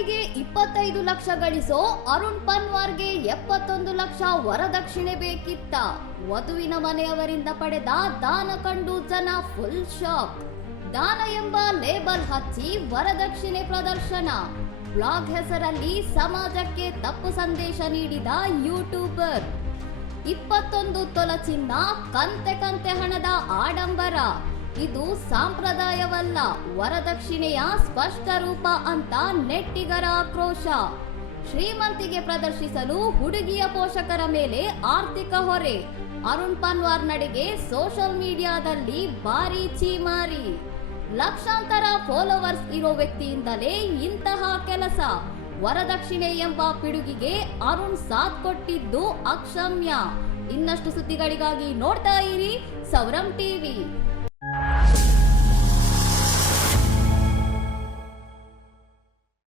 ತಿಂಗಳಿಗೆ ಇಪ್ಪತ್ತೈದು ಲಕ್ಷ ಗಳಿಸೋ ಅರುಣ್ ಪನ್ವಾರ್ಗೆ ಎಪ್ಪತ್ತೊಂದು ಲಕ್ಷ ವರದಕ್ಷಿಣೆ ಬೇಕಿತ್ತ. ವಧುವಿನ ಮನೆಯವರಿಂದ ಪಡೆದ ದಾನ ಕಂಡು ಜನ ಫುಲ್ ಶಾಕ್ ದಾನ ಎಂಬ ಲೇಬಲ್ ಹಚ್ಚಿ ವರದಕ್ಷಿಣೆ ಪ್ರದರ್ಶನ. ಬ್ಲಾಗ್ ಹೆಸರಲ್ಲಿ ಸಮಾಜಕ್ಕೆ ತಪ್ಪು ಸಂದೇಶ ನೀಡಿದ ಯೂಟ್ಯೂಬರ್. ಇಪ್ಪತ್ತೊಂದು ತೊಲ ಚಿನ್ನ, ಕಂತೆ ಕಂತೆ ಹಣದ ಆಡಂಬರ. ಇದು ಸಾಂಪ್ರದಾಯವಲ್ಲ, ವರದಕ್ಷಿಣೆಯ ಸ್ಪಷ್ಟ ರೂಪ ಅಂತ ನೆಟ್ಟಿಗರ ಆಕ್ರೋಶ. ಶ್ರೀಮಂತಿಗೆ ಪ್ರದರ್ಶಿಸಲು ಹುಡುಗಿಯ ಪೋಷಕರ ಮೇಲೆ ಆರ್ಥಿಕ ಹೊರೆ. ಅರುಣ್ ಪನ್ವಾರ್ ನಡೆಗೆ ಸೋಷಲ್ ಮೀಡಿಯಾದಲ್ಲಿ ಭಾರಿ ಚೀಮಾರಿ. ಲಕ್ಷಾಂತರ ಫಾಲೋವರ್ಸ್ ಇರೋ ವ್ಯಕ್ತಿಯಿಂದಲೇ ಇಂತಹ ಕೆಲಸ. ವರದಕ್ಷಿಣೆ ಎಂಬ ಪಿಡುಗಿಗೆ ಅರುಣ್ ಸಾಥ್ ಕೊಟ್ಟಿದ್ದು ಅಕ್ಷಮ್ಯ. ಇನ್ನಷ್ಟು ಸುದ್ದಿಗಳಿಗಾಗಿ ನೋಡ್ತಾ ಇರಿ ಸೌರಂ ಟಿವಿ.